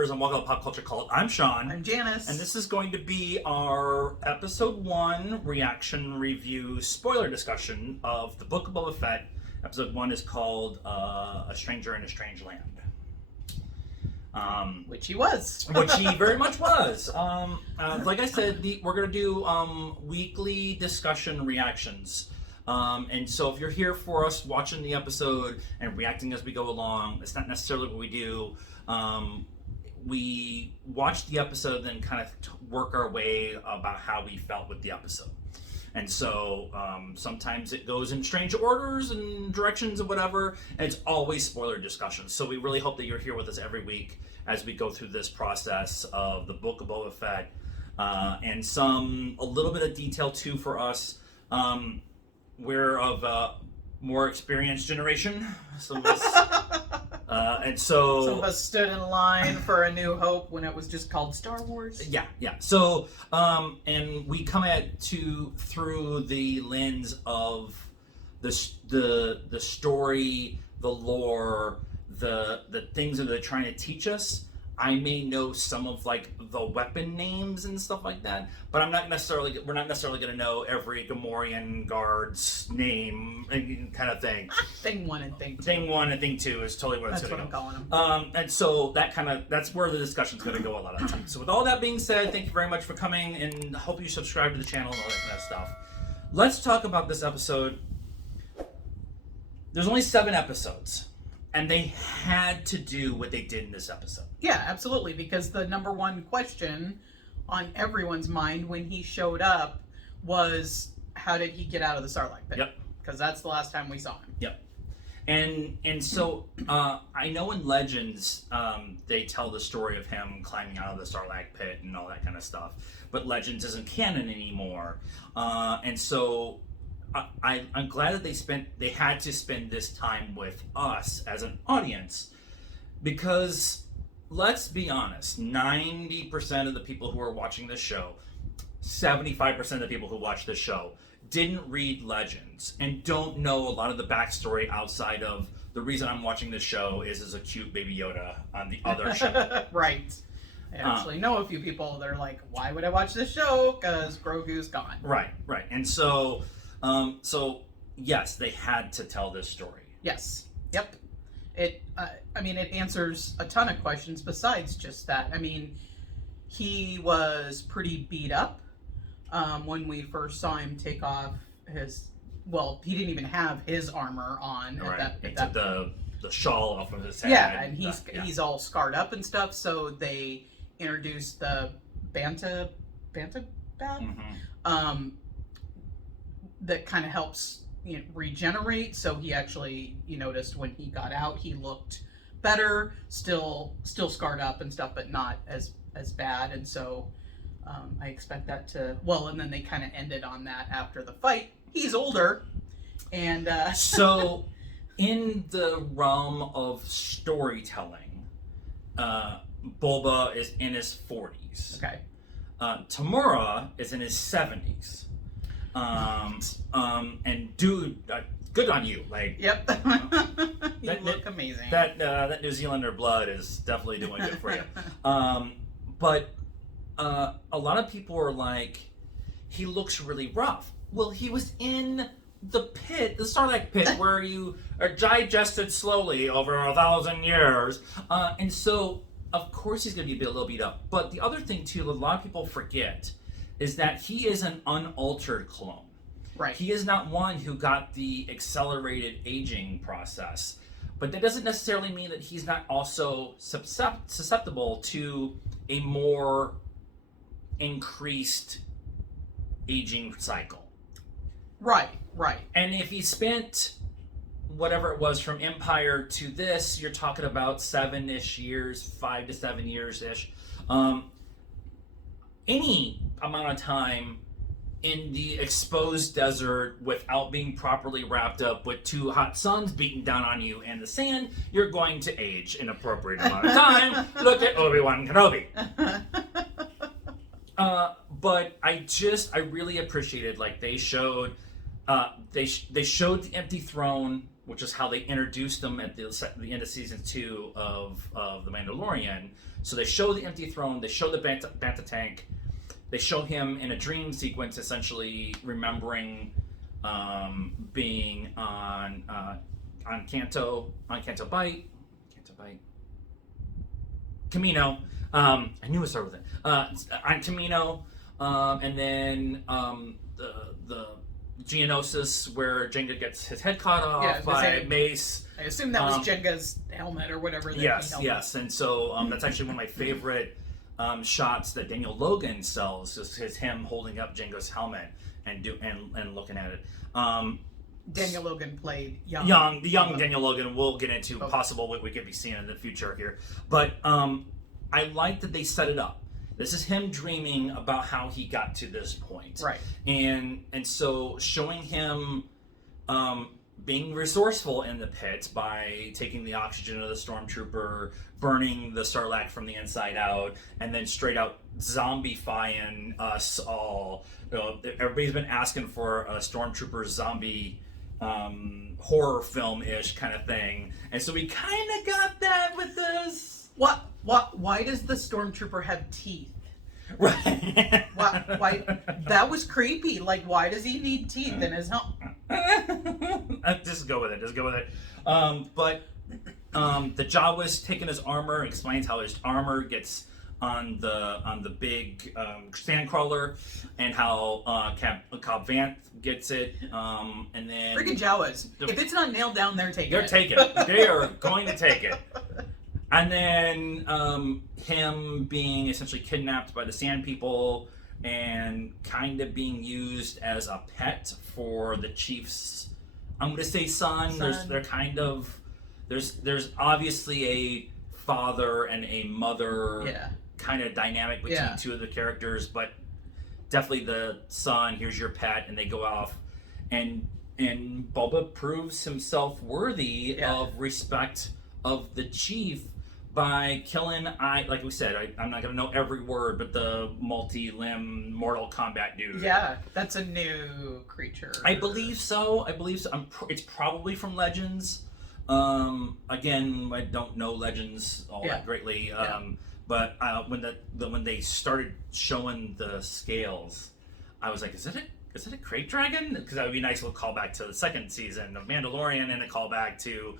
spoilers and welcome to Pop Culture Cult. I'm Sean. I'm Janice. And this is going to be our episode 1 reaction review spoiler discussion of the Book of Boba Fett. Episode 1 is called A Stranger in a Strange Land. Which he was. Which he very much was. Like I said, we're going to do weekly discussion reactions. And so if you're here for us watching the episode and reacting as we go along, it's not necessarily what we do. We watch the episode, then kind of work our way about how we felt with the episode. And so sometimes it goes in strange orders and directions and whatever, and it's always spoiler discussions. So we really hope that you're here with us every week as we go through this process of the Book of Boba Fett, and a little bit of detail too for us. We're of a more experienced generation, some of us, and so some of us stood in line for A New Hope when it was just called Star Wars. Yeah. So, and we come through the lens of the story, the lore, the things that they're trying to teach us. I may know some of like the weapon names and stuff like that, but we're not necessarily going to know every Gamorrean guard's name and kind of thing. Thing 1 and Thing 2. Thing 1 and Thing 2 is totally what it's going to go. That's what I'm calling them. And so that's where the discussion's going to go a lot of the time. So with all that being said, thank you very much for coming, and hope you subscribe to the channel and all that kind of stuff. Let's talk about this episode. There's only 7 episodes. And they had to do what they did in this episode. Yeah, absolutely. Because the number one question on everyone's mind when he showed up was, how did he get out of the Sarlacc pit? Yep. Because that's the last time we saw him. Yep. And so I know in Legends they tell the story of him climbing out of the Sarlacc pit and all that kind of stuff. But Legends isn't canon anymore. And so I'm glad that they had to spend this time with us as an audience, because let's be honest, 90% of the people who are watching this show, 75% of the people who watch this show didn't read Legends and don't know a lot of the backstory outside of the reason I'm watching this show is as a cute baby Yoda on the other show. Right. I actually know a few people that are like, why would I watch this show? Because Grogu's gone. Right. And so yes, they had to tell this story. Yes. Yep. It answers a ton of questions besides just that. I mean, he was pretty beat up when we first saw him take off he didn't even have his armor on. Right. He took the shawl off of his head. Yeah, and he's all scarred up and stuff, so they introduced the Banta Bab? Mm-hmm. That kind of helps regenerate. So he actually, you noticed when he got out, he looked better, still scarred up and stuff, but not as bad. And so I expect that to and then they kind of ended on that after the fight. He's older, and so in the realm of storytelling, Boba is in his 40s. Okay. Tamura is in his 70s. And dude, good on you. Like, yep. You look amazing. That New Zealander blood is definitely doing good for you. But a lot of people are like, he looks really rough. Well, he was in the pit, the Sarlacc pit, where you are digested slowly over 1,000 years. And so, of course, he's going to be a little beat up. But the other thing, too, that a lot of people forget is that he is an unaltered clone. Right. He is not one who got the accelerated aging process. But that doesn't necessarily mean that he's not also susceptible to a more increased aging cycle. Right. And if he spent whatever it was from Empire to this, you're talking about 7-ish years, 5 to 7 years-ish. Any amount of time in the exposed desert without being properly wrapped up with 2 hot suns beating down on you and the sand, you're going to age an appropriate amount of time. Look at Obi-Wan Kenobi. But I really appreciated, like, they showed the empty throne which is how they introduced him at the end of season 2 of The Mandalorian. So they show the empty throne, they show the Banta tank, they show him in a dream sequence, essentially remembering being on Canto Bight, Camino. I knew it started with it. On Camino, and then the Geonosis, where Jenga gets his head cut off by Mace. I assume that was Jenga's helmet or whatever. Yes, and so that's actually one of my favorite shots that Daniel Logan sells. Is him holding up Jenga's helmet and looking at it. Daniel Logan played the young Daniel Logan. We'll get into possible what we could be seeing in the future here, but I like that they set it up. This is him dreaming about how he got to this point, right? And so showing him being resourceful in the pit by taking the oxygen of the stormtrooper, burning the Sarlacc from the inside out, and then straight out zombifying us all. Everybody's been asking for a stormtrooper zombie horror film-ish kind of thing, and so we kind of got that with this. Why does the stormtrooper have teeth? Right. Why? That was creepy. Like, why does he need teeth in his helmet? Just go with it. But the Jawa's taking his armor, explains how his armor gets on the big sandcrawler, and how Cobb Vanth gets it, and then freaking Jawas. If it's not nailed down, they're taking it. They are going to take it. And then him being essentially kidnapped by the Sand People and kind of being used as a pet for the chief's, I'm going to say son. There's obviously a father and a mother kind of dynamic between two of the characters, but definitely the son, here's your pet, and they go off, and Boba proves himself worthy of respect of the chief by killing, like we said, I'm not going to know every word, but the multi-limb Mortal Kombat dude. Yeah, that's a new creature. I believe so. It's probably from Legends. Again, I don't know Legends all that greatly. But when they started showing the scales, I was like, is it a crate dragon? Because that would be a nice little callback to the second season of Mandalorian, and a callback to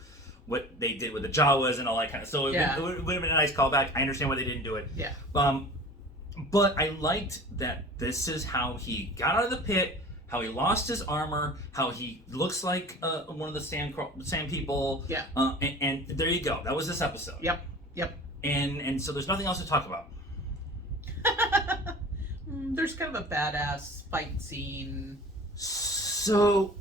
what they did with the Jawas and all that kind of. So it would have been a nice callback. I understand why they didn't do it. Yeah. But I liked that this is how he got out of the pit, how he lost his armor, how he looks like one of the sand people. Yeah. And there you go. That was this episode. Yep. And so there's nothing else to talk about. There's kind of a badass fight scene. So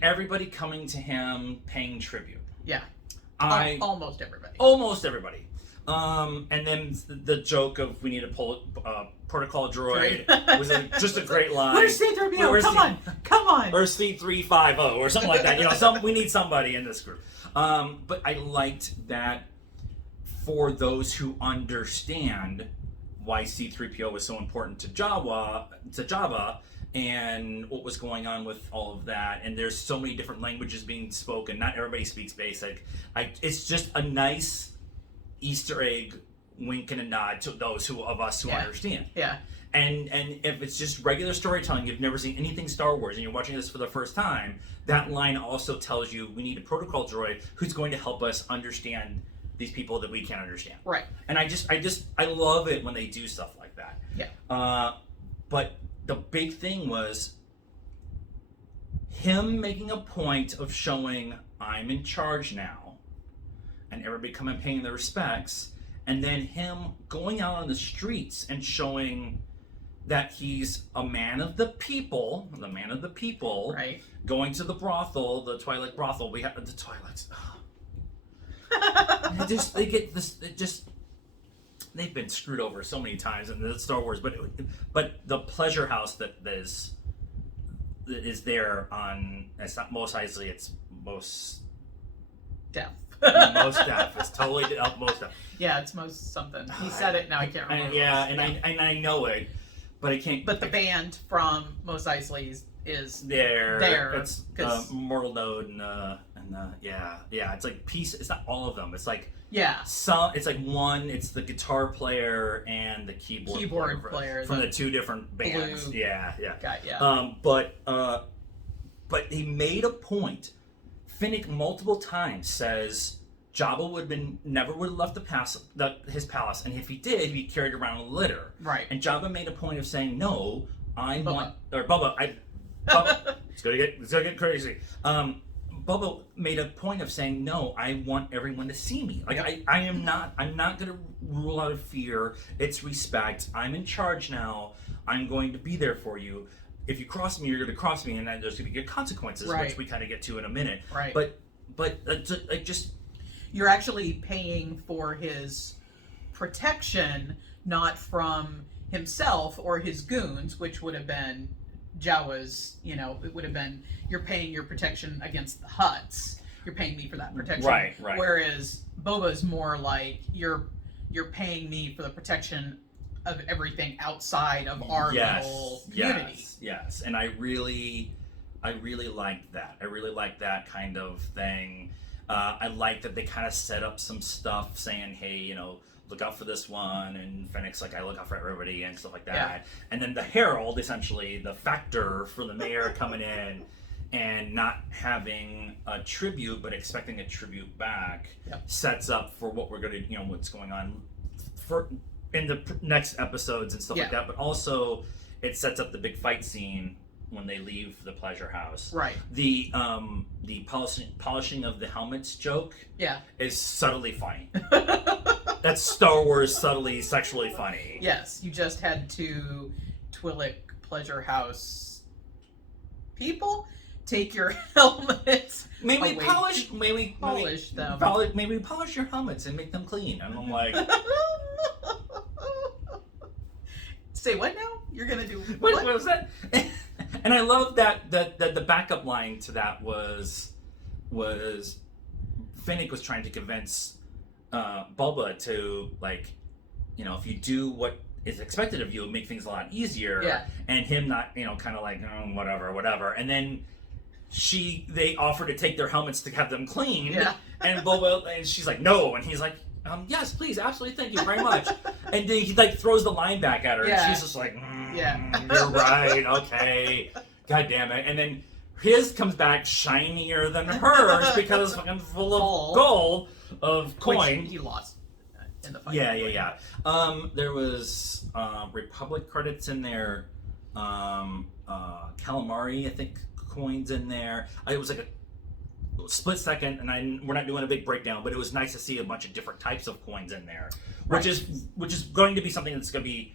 everybody coming to him paying tribute. Yeah. Almost everybody. And then the joke of we need to pull protocol droid was just a great line. Where's C-3PO? Come on. Or C-350 or something like that. We need somebody in this group. But I liked that for those who understand why C-3PO was so important to Jabba, and what was going on with all of that. And there's so many different languages being spoken. Not everybody speaks basic. It's just a nice Easter egg wink and a nod to those of us who understand. Yeah. And if it's just regular storytelling, you've never seen anything Star Wars, and you're watching this for the first time, that line also tells you we need a protocol droid who's going to help us understand these people that we can't understand. Right. And I love it when they do stuff like that. Yeah. But the big thing was him making a point of showing I'm in charge now, and everybody come and paying their respects, and then him going out on the streets and showing that he's a man of the people, right? Going to the brothel, the Twilight brothel. We have the Twilights. They get this. They've been screwed over so many times in the Star Wars, but the pleasure house that is there on, it's not Mos Eisley, it's Mos Def. Mos Def. It's totally Mos Def. Yeah, it's Mos something. He said it, now I can't remember. And I know it, but I can't. But the band from Mos Eisley is there. there. It's Mortal Node and yeah. It's like piece. It's not all of them. It's like some. It's like one. It's the guitar player and the keyboard player from the two different bands. Blue yeah. guy, yeah. But he made a point. Finnick multiple times says Jabba never would have left his palace, and if he did, he'd be carried around a litter. Right. And Jabba made a point of saying, "No, Bubba, it's gonna get crazy." Bubba made a point of saying, "No, I want everyone to see me. Like I'm not gonna rule out of fear. It's respect. I'm in charge now. I'm going to be there for you. If you cross me, you're going to cross me, and then there's going to be consequences, which we kind of get to in a minute. Right. But just you're actually paying for his protection, not from himself or his goons, which would have been Jawa's. It would have been you're paying your protection against the Hutts. You're paying me for that protection. Right. Whereas Boba's more like you're paying me for the protection of everything outside of our little community. Yes, and I really liked that. I really liked that kind of thing. I like that they kind of set up some stuff saying, hey, look out for this one, and Finnick's like, I look out for everybody and stuff like that. Yeah. And then the herald, essentially the factor for the mayor coming in and not having a tribute but expecting a tribute back sets up for what we're going to, what's going on in the next episodes and stuff like that, but also it sets up the big fight scene when they leave the pleasure house. Right. The polishing of the helmets joke is subtly funny. That's Star Wars subtly sexually funny. Yes, you just had to Twi'lek pleasure house people take your helmets. Maybe polish them. Maybe polish your helmets and make them clean. And I'm like, say what now? You're gonna do what was that? And I love that the backup line to that was Finnick was trying to convince Boba to, like, if you do what is expected of you, it'll make things a lot easier. Yeah. And him not, kind of like, whatever. And then they offer to take their helmets to have them cleaned. Yeah. And Boba, and she's like, no. And he's like, yes, please, absolutely, thank you very much. And then he throws the line back at her, and she's just like, you're right, okay, god damn it. And then his comes back shinier than hers because it's fucking full of gold of coin. Which he lost in the fight. Yeah. There was Republic credits in there, calamari, I think, coins in there. It was like a split second, and we're not doing a big breakdown, but it was nice to see a bunch of different types of coins in there, which is going to be something that's going to be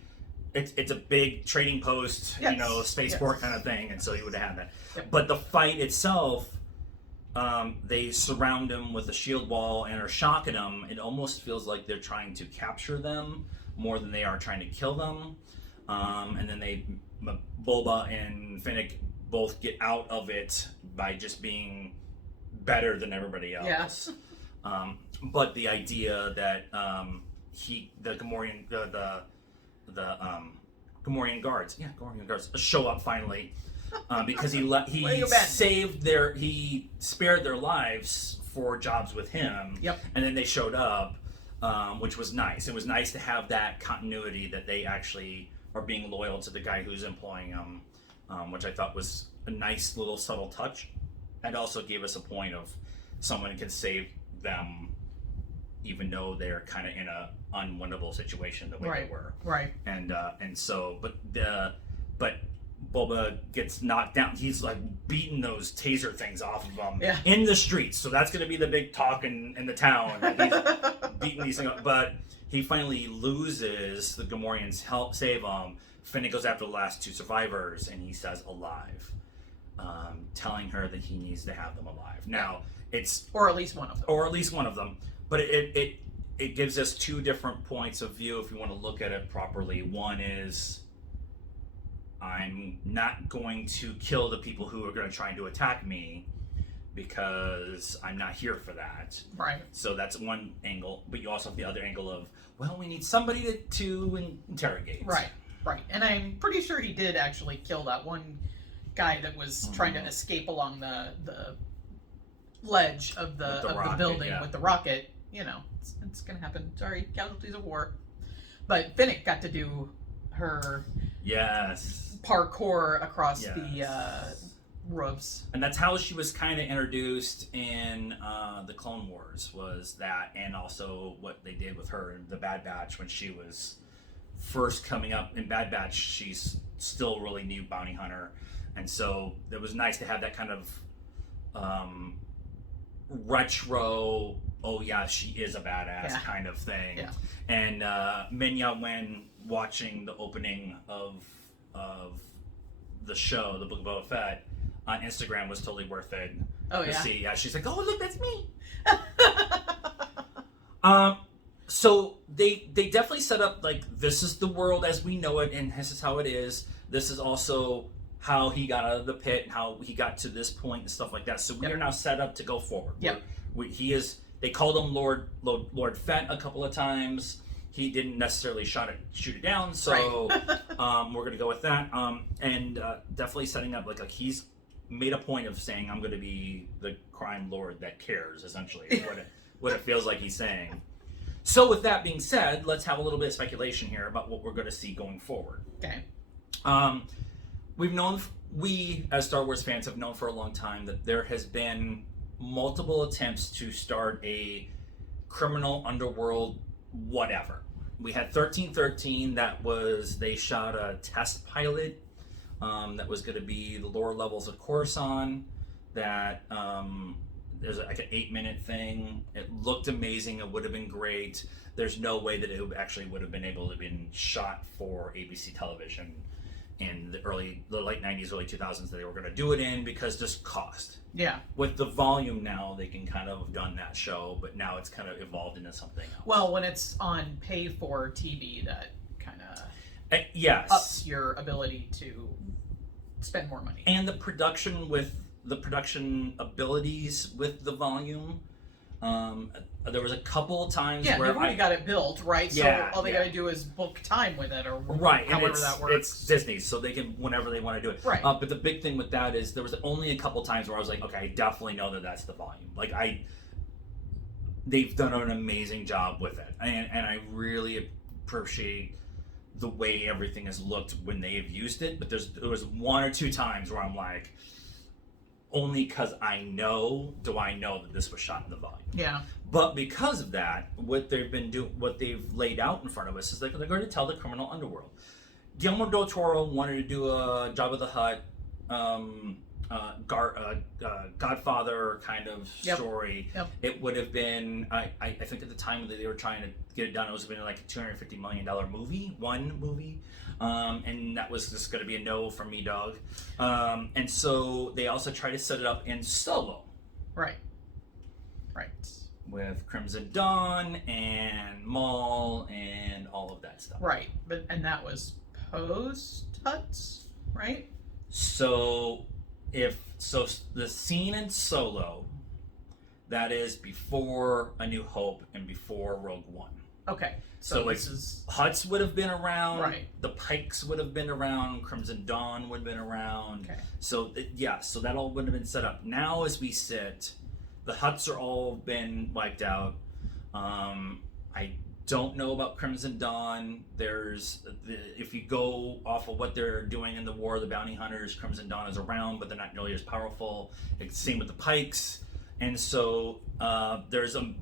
it's a big trading post, spaceport kind of thing, and so you would have had that. Yep. But the fight itself, they surround him with a shield wall and are shocking him. It almost feels like they're trying to capture them more than they are trying to kill them. And then Boba and Finnick both get out of it by just being better than everybody else. Yes. But the idea that the Gamorrean Gamorrean guards show up finally because he spared their lives for jobs with him. Yep. And then they showed up, which was nice. It was nice to have that continuity that they actually are being loyal to the guy who's employing them, which I thought was a nice little subtle touch. And also gave us a point of someone can save them even though they're kind of in a unwinnable situation the way they were. Right. And so, but Boba gets knocked down. He's like beating those taser things off of him in the streets. So that's going to be the big talk in the town. He's beating these things up. But he finally loses. The Gamorreans help save him. Finnick goes after the last two survivors, and he says alive. Telling her that he needs to have them alive. Now, or at least one of them. But it gives us two different points of view if you want to look at it properly. One is, I'm not going to kill the people who are going to try to attack me because I'm not here for that. Right. So that's one angle. But you also have the other angle of, well, we need somebody to interrogate. Right. Right, and I'm pretty sure he did actually kill that one guy that was trying to escape along the ledge of the rocket, building with the rocket. You know, it's gonna happen. Sorry, casualties of war. But Finnick got to do her parkour across the roofs, and that's how she was kind of introduced in the Clone Wars. Was that, and also what they did with her in the Bad Batch when she was first coming up in Bad Batch. She's still really new bounty hunter, and so it was nice to have that kind of retro, oh yeah, she is a badass kind of thing. Yeah. And Minya, when watching the opening of the show, the Book of Boba Fett, on Instagram, was totally worth it to see. Yeah, she's like, oh look, that's me. So they definitely set up like, this is the world as we know it, and this is how it is. This is also how he got out of the pit and how he got to this point and stuff like that. So we are now set up to go forward. He is. They called him Lord Fett a couple of times. He didn't necessarily shoot it down. So we're gonna go with that. And definitely setting up like he's made a point of saying, I'm gonna be the crime lord that cares. Essentially, is what it feels like he's saying. So with that being said, let's have a little bit of speculation here about what we're going to see going forward. Okay. We as Star Wars fans have known for a long time that there has been multiple attempts to start a criminal underworld whatever. We had 1313, they shot a test pilot that was going to be the lower levels of Coruscant, that there's like an 8-minute thing. It looked amazing. It would have been great. There's no way that it actually would have been able to have been shot for ABC television in the late 90s, early 2000s that they were going to do it in, because just cost. Yeah. With the volume now, they can kind of have done that show, but now it's kind of evolved into something else. Well, when it's on pay for TV, that kind of yes, ups your ability to spend more money. And the production abilities with the volume. There was a couple of times where they've already got it built, right? Yeah, so all they got to do is book time with it, or however that works. It's Disney, so they can whenever they want to do it. Right. But the big thing with that is there was only a couple times where I was like, okay, I definitely know that that's the volume. Like they've done an amazing job with it, and I really appreciate the way everything has looked when they have used it. But there was one or two times where I'm like, only because I know that this was shot in the volume. Yeah. But because of that, what they've laid out in front of us is they're going to tell the criminal underworld. Guillermo del Toro wanted to do a Jabba the Hutt, Godfather kind of story. Yep. It would have been, I think at the time that they were trying to get it done, it was been like a $250 million movie. And that was just going to be a no from me, dog. And so they also try to set it up in Solo. Right. With Crimson Dawn and Maul and all of that stuff. Right. And that was post Huts, right? So the scene in Solo, that is before A New Hope and before Rogue One. Okay. So this is Huts would have been around. Right. The Pikes would have been around. Crimson Dawn would have been around. Okay. So so that all would have been set up. Now as we sit, the Huts are all been wiped out. I don't know about Crimson Dawn. If you go off of what they're doing in the War of the Bounty Hunters, Crimson Dawn is around, but they're not nearly as powerful. It's the same with the Pikes. And so there's a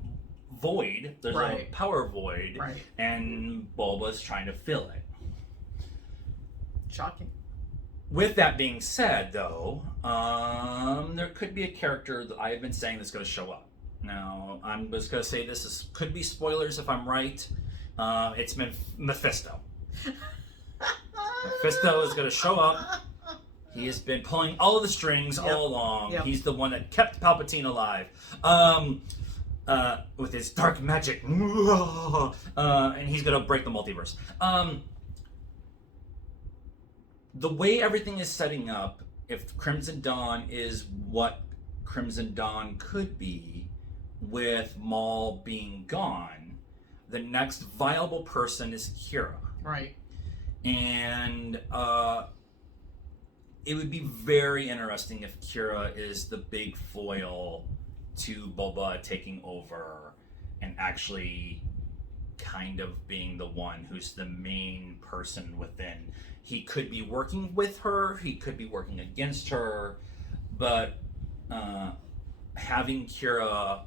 void. There's a power void. Right. And Boba's trying to fill it. Shocking. With that being said, though, there could be a character that I have been saying that's going to show up. Now, I'm just going to say could be spoilers if I'm right. It's Mephisto. Mephisto is going to show up. He has been pulling all of the strings all along. Yep. He's the one that kept Palpatine alive. With his dark magic. And he's going to break the multiverse. The way everything is setting up, if Crimson Dawn is what Crimson Dawn could be, with Maul being gone, the next viable person is Kira. Right. And it would be very interesting if Kira is the big foil to Boba taking over and actually kind of being the one who's the main person within. He could be working with her, he could be working against her, but having Kira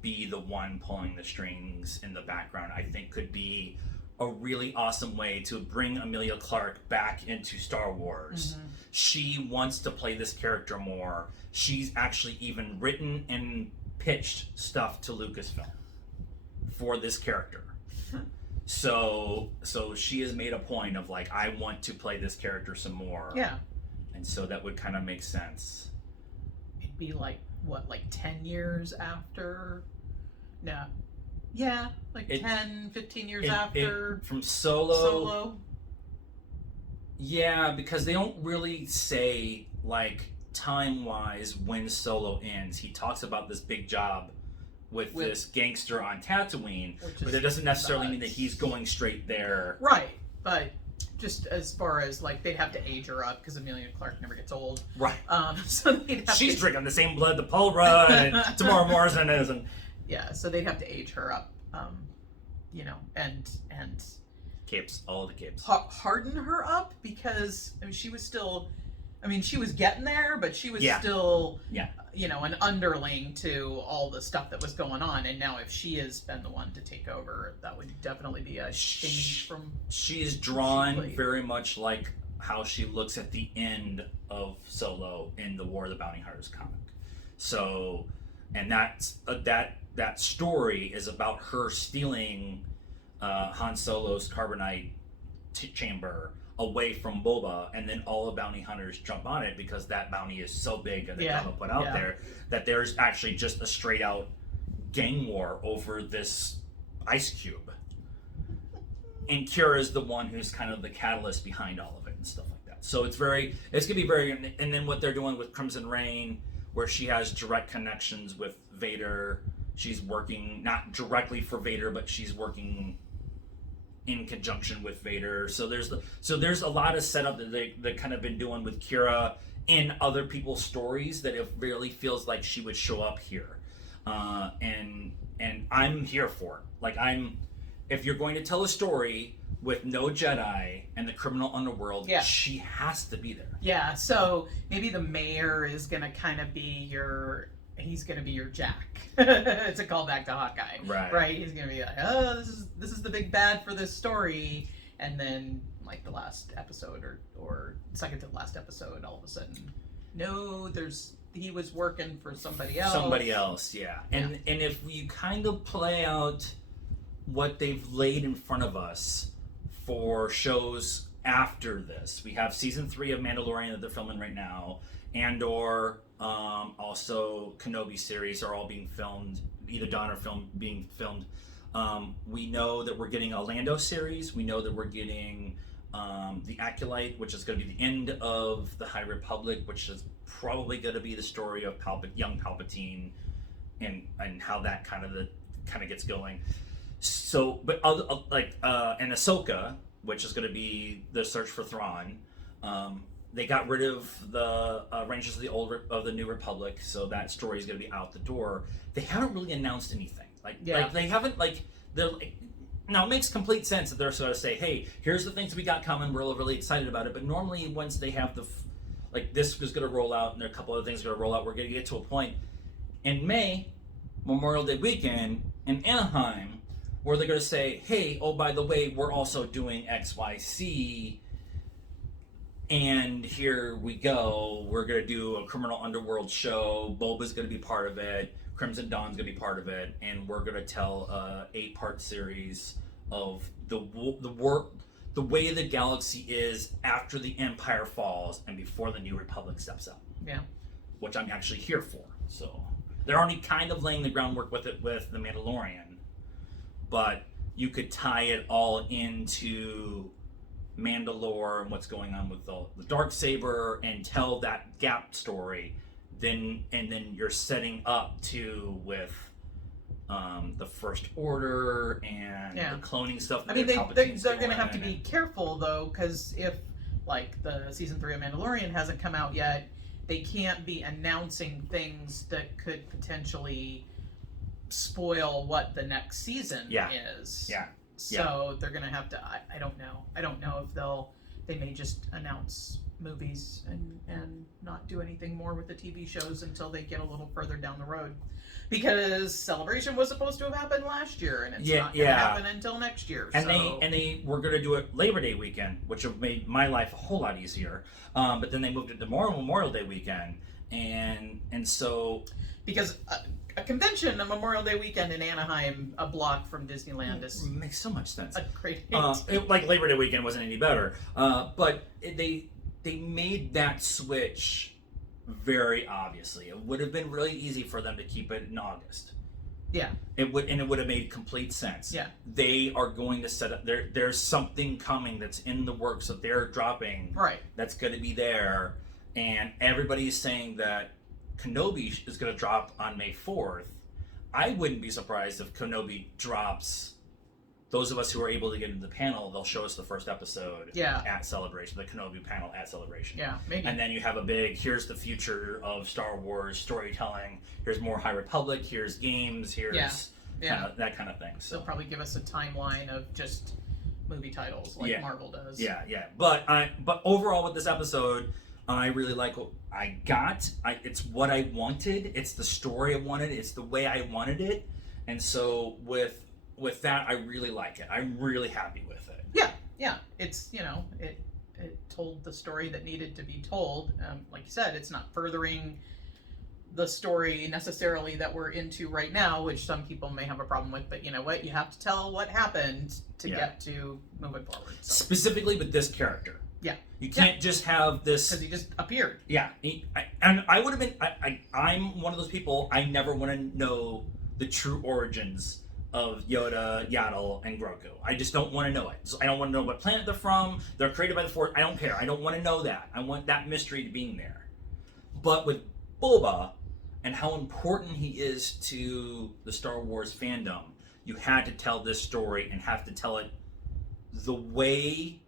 be the one pulling the strings in the background, I think could be a really awesome way to bring Emilia Clarke back into Star Wars. Mm-hmm. She wants to play this character more. She's actually even written and pitched stuff to Lucasfilm for this character. So she has made a point of like, I want to play this character some more. Yeah. And so that would kind of make sense. It'd be like, what, like 10 years after? No. Yeah, like 10, 15 years after. From Solo. Yeah, because they don't really say, like, time-wise when Solo ends. He talks about this big job with this gangster on Tatooine, but it doesn't necessarily mean that he's going straight there. Right, but just as far as, like, they'd have to age her up, because Emilia Clarke never gets old. Right. So they'd have She's drinking the same blood that Paul Rudd and Tamara Morrison is. And... Yeah, so they'd have to age her up, you know, and capes, all the capes. Harden her up, because I mean, she was still, I mean, she was getting there, but she was still, you know, an underling to all the stuff that was going on. And now if she has been the one to take over, that would definitely be a change from... She is drawn very much like how she looks at the end of Solo in the War of the Bounty Hunters comic. So, and that's that story is about her stealing Han Solo's carbonite chamber away from Boba, and then all the bounty hunters jump on it because that bounty is so big that they're gonna put out there that there's actually just a straight out gang war over this ice cube. And Kira is the one who's kind of the catalyst behind all of it and stuff like that. So it's gonna be very, and then what they're doing with Crimson Reign, where she has direct connections with Vader. She's working not directly for Vader, but she's working in conjunction with Vader. So there's a lot of setup that they kind of been doing with Kira in other people's stories that it really feels like she would show up here. And I'm here for it. Like, if you're going to tell a story with no Jedi and the criminal underworld, she has to be there. Yeah, so maybe the mayor is going to kind of be he's going to be your Jack. It's a callback to Hawkeye. Right? He's going to be like, oh, this is the big bad for this story. And then, like, the last episode or second to last episode, all of a sudden, no, he was working for somebody else. Somebody else, yeah. And if you kind of play out what they've laid in front of us for shows after this, we have season 3 of Mandalorian that they're filming right now, Andor, also Kenobi series are all being filmed, either done or being filmed. We know that we're getting a Lando series. We know that we're getting the Acolyte, which is going to be the end of the High Republic, which is probably going to be the story of young Palpatine and how that kind of gets going. So, but and Ahsoka, which is going to be the search for Thrawn. They got rid of the Rangers of the New Republic, so that story is going to be out the door. They haven't really announced anything. Like they haven't now it makes complete sense that they're sort of say, hey, here's the things we got coming. We're really excited about it. But normally, once they have this is going to roll out, and there are a couple other things going to roll out, we're going to get to a point in May, Memorial Day weekend in Anaheim, where they're going to say, hey, oh, by the way, we're also doing XYZ. And here we go. We're going to do a criminal underworld show. Boba's going to be part of it. Crimson Dawn's going to be part of it. And we're going to tell a 8-part series of the way the galaxy is after the Empire falls and before the New Republic steps up. Yeah. Which I'm actually here for. So they're already kind of laying the groundwork with it with The Mandalorian. But you could tie it all into Mandalore and what's going on with the Darksaber and tell that gap story, then you're setting up to with the First Order and Yeah. the cloning stuff. I mean, that Palpatine's they're going to doing have to be careful, though, because if, like, the season 3 of Mandalorian hasn't come out yet, they can't be announcing things that could potentially spoil what the next season is. Yeah. So they're going to have to, I don't know. I don't know if they may just announce movies and not do anything more with the TV shows until they get a little further down the road. Because Celebration was supposed to have happened last year, and it's not going to happen until next year. And they were going to do it Labor Day weekend, which have made my life a whole lot easier. But then they moved it to Memorial Day weekend, and so because a convention, a Memorial Day weekend in Anaheim, a block from Disneyland, is makes so much sense. A great like Labor Day weekend wasn't any better, but they made that switch. Very obviously, it would have been really easy for them to keep it in August. Yeah, it would have made complete sense. Yeah, they are going to set up. There's something coming that's in the works that they're dropping. Right. That's going to be there, and everybody's saying that Kenobi is going to drop on May 4th. I wouldn't be surprised if Kenobi drops. Those of us who are able to get into the panel, they'll show us the first episode at Celebration, the Kenobi panel at Celebration. Yeah, maybe. And then you have a big, here's the future of Star Wars storytelling. Here's more High Republic. Here's games. Here's that kind of thing. So they'll probably give us a timeline of just movie titles like Marvel does. Yeah. But overall with this episode, I really like what I got. It's what I wanted. It's the story I wanted. It's the way I wanted it. And so with that, I really like it. I'm really happy with it. Yeah. It's, it told the story that needed to be told. Like you said, it's not furthering the story necessarily that we're into right now, which some people may have a problem with. But you know what? You have to tell what happened to get to moving forward. So. Specifically with this character. Yeah. You can't just have this... Because he just appeared. Yeah. And I would have been... I'm one of those people, I never want to know the true origins of Yoda, Yaddle, and Grogu. I just don't want to know it. So I don't want to know what planet they're from. They're created by the Force. I don't care. I don't want to know that. I want that mystery to be there. But with Boba and how important he is to the Star Wars fandom, you had to tell this story and have to tell it the way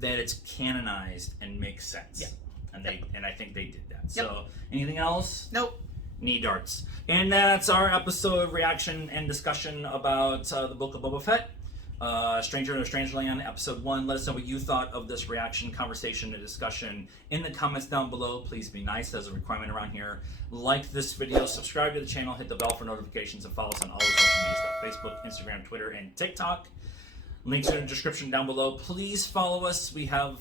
that it's canonized and makes sense. Yeah. And I think they did that. So anything else? Nope. Knee darts. And that's our episode reaction and discussion about the Book of Boba Fett. Stranger in a Strange Land, episode 1. Let us know what you thought of this reaction, conversation, and discussion in the comments down below. Please be nice. That's a requirement around here. Like this video, subscribe to the channel, hit the bell for notifications, and follow us on all the social media stuff: Facebook, Instagram, Twitter, and TikTok. Links are in the description down below. Please follow us. We have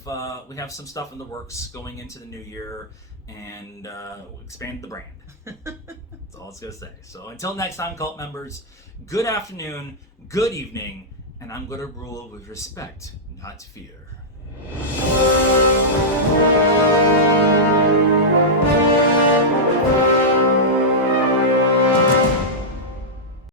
some stuff in the works going into the new year, and expand the brand. That's all I was going to say. So until next time, cult members, good afternoon, good evening, and I'm going to rule with respect, not fear.